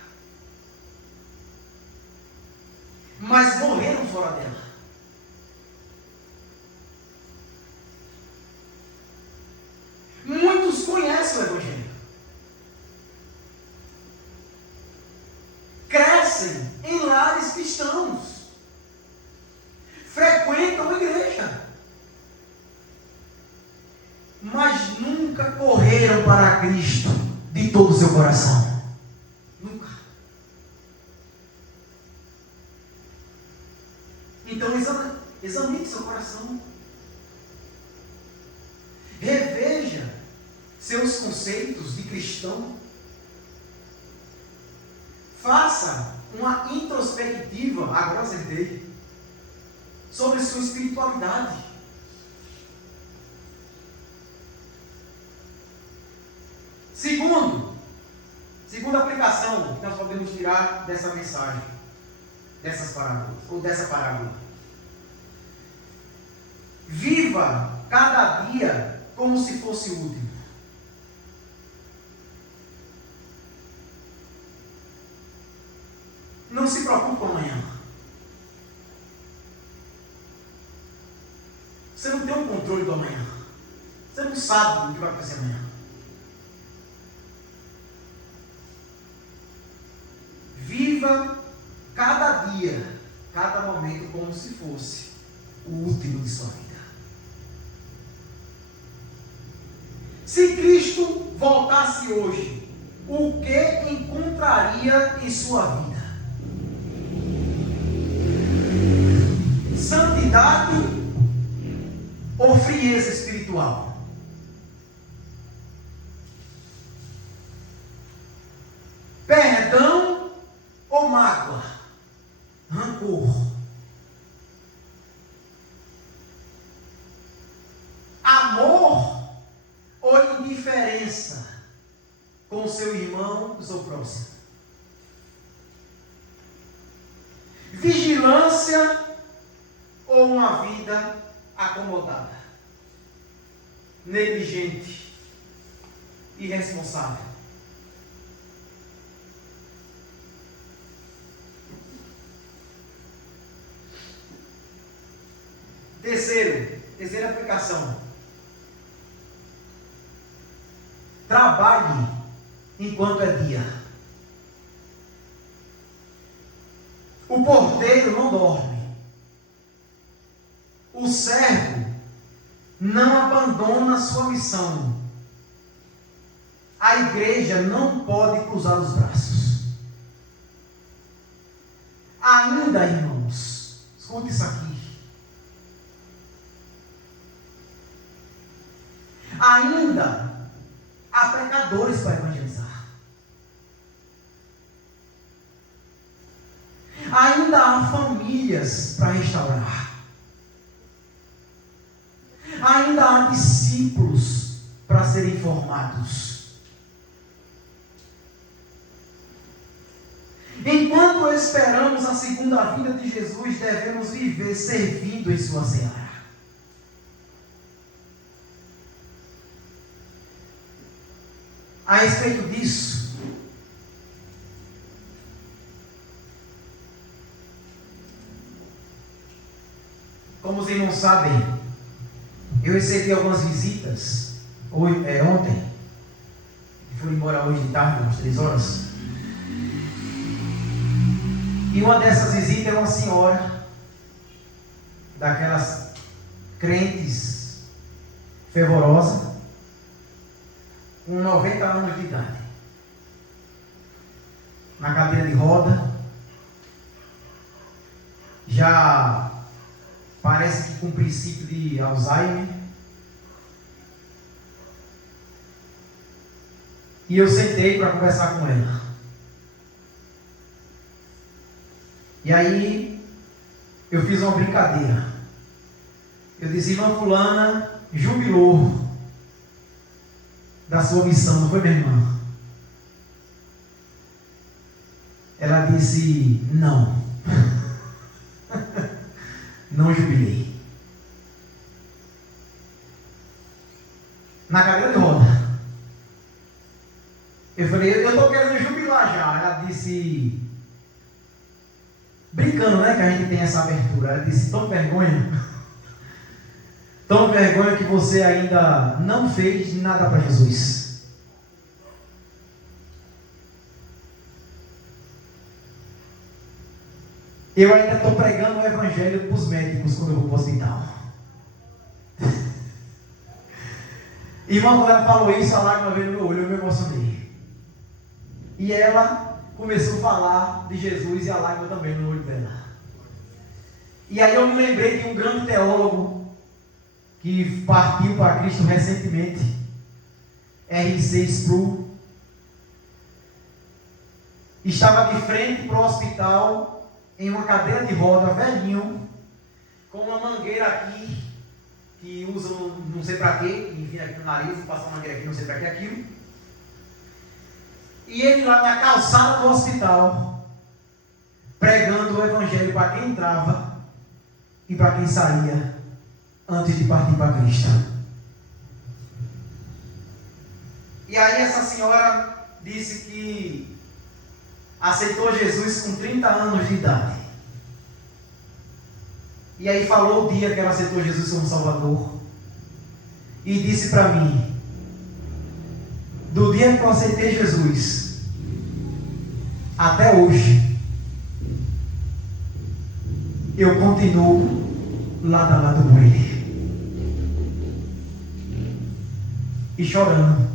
Mas morreram fora dela. Muitos conhecem o Evangelho. Crescem em lares cristãos, frequentam a igreja, mas nunca correram para Cristo de todo o seu coração. Nunca. Então examine seu coração. Reveja seus conceitos de cristão. Faça uma introspectiva, agora acertei, sobre sua espiritualidade. Segunda aplicação que nós podemos tirar dessa mensagem, dessas parábolas, ou dessa parábola. Viva cada dia como se fosse o último. Não se preocupe com amanhã. Você não tem um controle do amanhã. Você não sabe o que vai acontecer amanhã. Viva cada dia, cada momento como se fosse o último de sua vida. Se Cristo voltasse hoje, o que encontraria em sua vida? Santidade ou frieza espiritual? Perdão ou mágoa? Rancor? Amor ou indiferença com o seu irmão, o seu próximo? Vigilância ou uma vida acomodada, negligente, irresponsável? Terceira aplicação. Trabalhe enquanto é dia. O porteiro não dorme. O servo não abandona sua missão. A igreja não pode cruzar os braços. Ainda, irmãos, escute isso aqui. Ainda há pecadores para evangelizar. Ainda há famílias para restaurar. Ainda há discípulos para serem formados. Enquanto esperamos a segunda vinda de Jesus, devemos viver servindo em sua seara. A respeito disso, como os irmãos sabem, eu recebi algumas visitas ontem, fui embora hoje de tarde, umas 3 horas, e uma dessas visitas é uma senhora, daquelas crentes fervorosas, com 90 anos de idade, na cadeira de roda, já parece que com princípio de Alzheimer. E eu sentei para conversar com ela. E aí eu fiz uma brincadeira. Eu disse: irmã fulana jubilou da sua missão, não foi, minha irmã? Ela disse: não. Não jubilei. Na cadeira de roda. Eu falei: eu estou querendo jubilar já. Ela disse, brincando, né, que a gente tem essa abertura. Ela disse: tão vergonha. Tão vergonha que você ainda não fez nada para Jesus. Eu ainda estou pregando o evangelho para os médicos quando eu vou para o hospital. Irmão, quando ela falou isso, a lágrima veio no meu olho, eu me emocionei. E ela começou a falar de Jesus e a lágrima também no olho dela. E aí eu me lembrei de um grande teólogo que partiu para Cristo recentemente, R.C. Sproul. Estava de frente para o hospital, em uma cadeira de roda, velhinho, com uma mangueira aqui, que usam não sei para quê, enfim, aqui no nariz, passa uma mangueira aqui, não sei para que aquilo. E ele lá na calçada do hospital, pregando o evangelho para quem entrava e para quem saía, antes de partir para Cristo. E aí essa senhora disse que aceitou Jesus com 30 anos de idade. E aí falou o dia que ela aceitou Jesus como Salvador. E disse para mim: do dia que eu aceitei Jesus até hoje, eu continuo lado a lado com Ele. E chorando.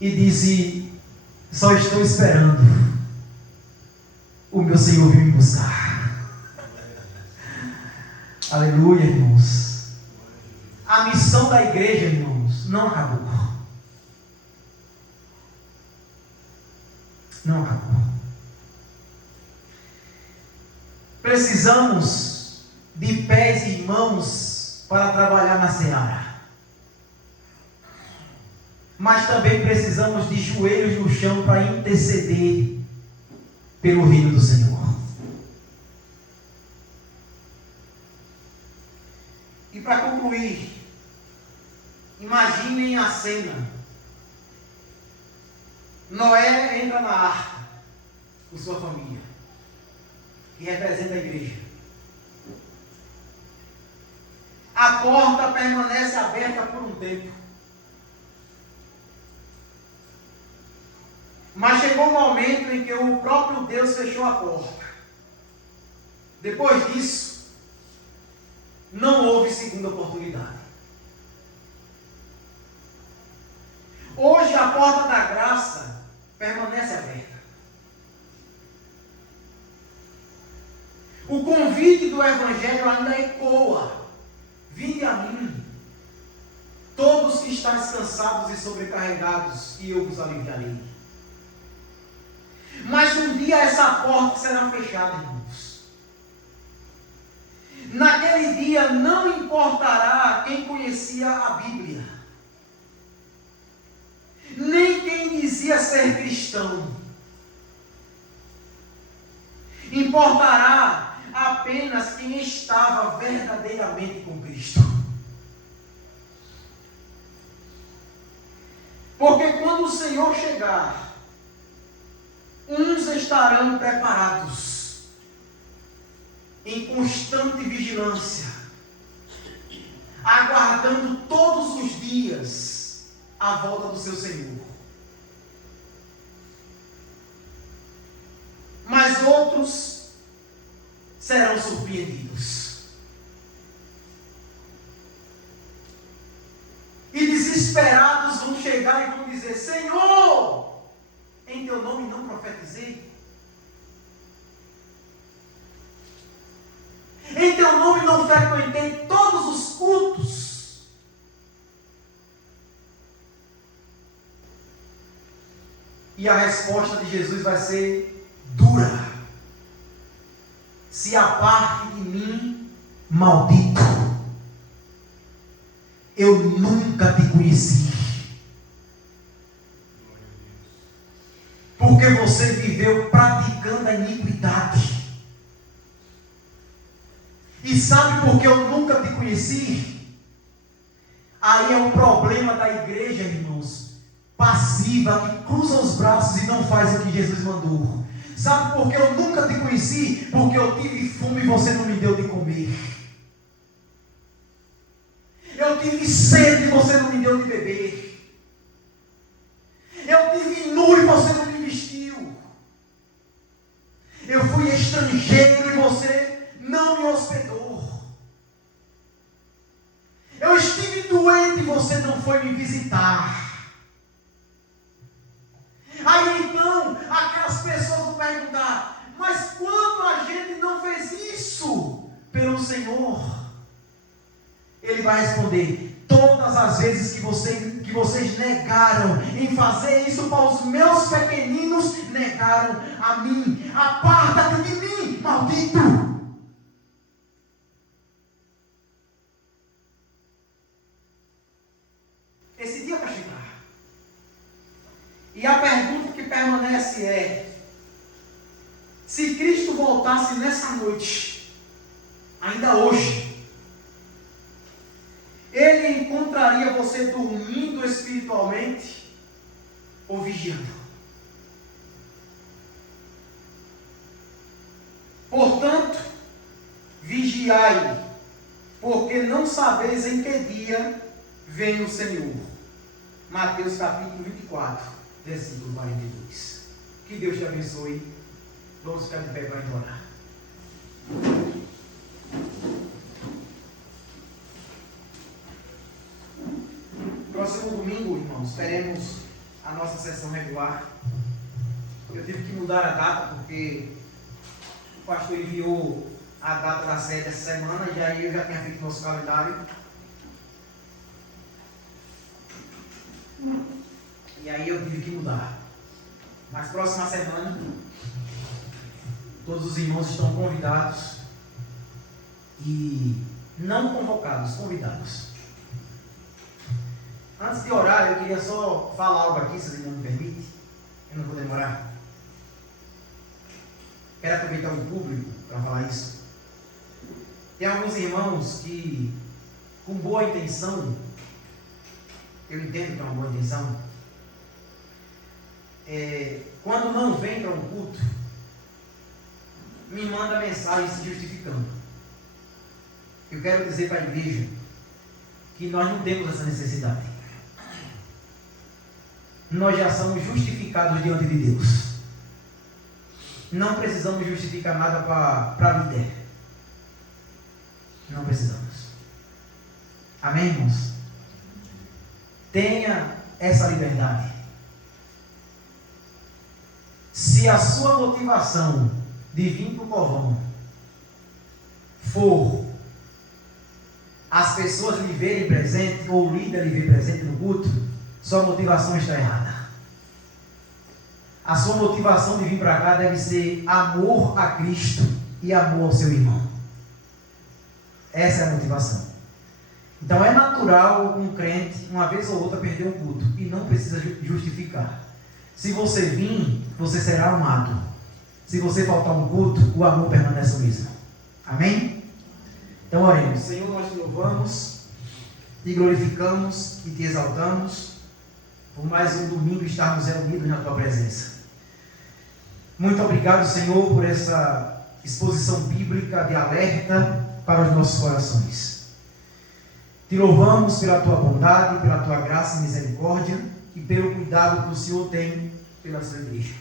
E disse: só estou esperando o meu Senhor vir me buscar. Aleluia, irmãos. A missão da igreja, irmãos, não acabou. Não acabou. Precisamos de pés e mãos para trabalhar na seara. Mas também precisamos de joelhos no chão para interceder pelo reino do Senhor. E para concluir, imaginem a cena. Noé entra na arca com sua família, que representa a igreja. A porta permanece aberta por um tempo. Mas chegou um momento em que o próprio Deus fechou a porta. Depois disso, não houve segunda oportunidade. Hoje a porta da graça permanece aberta. O convite do Evangelho ainda ecoa: vinde a mim, todos que estáis cansados e sobrecarregados, e eu vos aliviarei. Mas um dia essa porta será fechada, irmãos. Naquele dia não importará quem conhecia a Bíblia, nem quem dizia ser cristão. Importará apenas quem estava verdadeiramente com Cristo. Porque quando o Senhor chegar, uns estarão preparados, em constante vigilância, aguardando todos os dias a volta do seu Senhor. Mas outros serão surpreendidos. E desesperados vão chegar e vão dizer: Senhor, em teu nome não profetizei? Em teu nome não frequentei todos os cultos? E a resposta de Jesus vai ser dura: se aparte de mim, maldito, eu nunca te conheci. Porque você viveu praticando a iniquidade. E sabe por que eu nunca te conheci? Aí é o problema da igreja, irmãos, passiva, que cruza os braços e não faz o que Jesus mandou. Sabe por que eu nunca te conheci? Porque eu tive fome e você não me deu de comer. Eu tive sede e você não me deu de beber. Eu tive nu e você não me vestiu. Eu fui visitar. Aí então, aquelas pessoas vão perguntar: mas quando a gente não fez isso pelo Senhor? Ele vai responder: todas as vezes que vocês negaram em fazer isso para os meus pequeninos, negaram a mim. Aparta-te de mim, maldito! Esse dia vai chegar. E a pergunta que permanece é: se Cristo voltasse nessa noite, ainda hoje, Ele encontraria você dormindo espiritualmente ou vigiando? Portanto, vigiai, porque não sabeis em que dia vem o Senhor. Mateus capítulo 24, versículo 42. Que Deus te abençoe. Vamos ficar de pé para orar. Próximo domingo, irmãos, teremos a nossa sessão regular. Eu tive que mudar a data porque o pastor enviou a data da sede essa semana e aí eu já tinha feito nosso calendário. E aí eu tive que mudar. Mas próxima semana, todos os irmãos estão convidados e não convocados, convidados. Antes de orar, eu queria só falar algo aqui, se os irmãos me permitem. Eu não vou demorar. Quero aproveitar o público para falar isso. Tem alguns irmãos que, com boa intenção, eu entendo que é uma boa intenção, quando não vem para um culto, me manda mensagem se justificando. Eu quero dizer para a igreja que nós não temos essa necessidade. Nós já somos justificados diante de Deus. Não precisamos justificar nada para líder. Não precisamos. Amém, irmãos? Tenha essa liberdade. Se a sua motivação de vir para o povão for as pessoas lhe verem presente, ou o líder lhe ver presente no culto, sua motivação está errada. A sua motivação de vir para cá deve ser amor a Cristo e amor ao seu irmão. Essa é a motivação. Então é natural um crente, uma vez ou outra, perder um culto, e não precisa justificar. Se você vir, você será amado. Se você faltar um culto, o amor permanece o mesmo. Amém? Então oremos. Senhor, nós te louvamos, te glorificamos e te exaltamos por mais um domingo estarmos reunidos na tua presença. Muito obrigado, Senhor, por essa exposição bíblica de alerta para os nossos corações. Te louvamos pela tua bondade, pela tua graça e misericórdia e pelo cuidado que o Senhor tem pela sua igreja.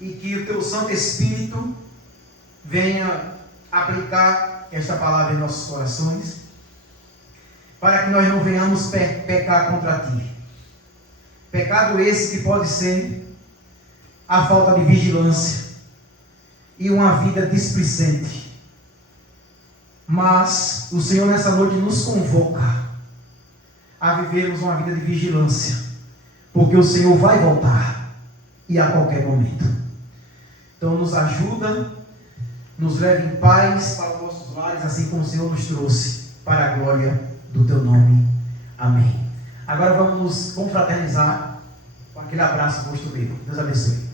E que o teu Santo Espírito venha aplicar esta palavra em nossos corações, para que nós não venhamos pecar contra ti. Pecado esse que pode ser a falta de vigilância e uma vida displicente. Mas o Senhor nessa noite nos convoca a vivermos uma vida de vigilância, porque o Senhor vai voltar, e a qualquer momento. Então nos ajuda, nos leve em paz para os nossos lares, assim como o Senhor nos trouxe, para a glória do teu nome. Amém. Agora vamos nos confraternizar com aquele abraço costumeiro. Deus abençoe.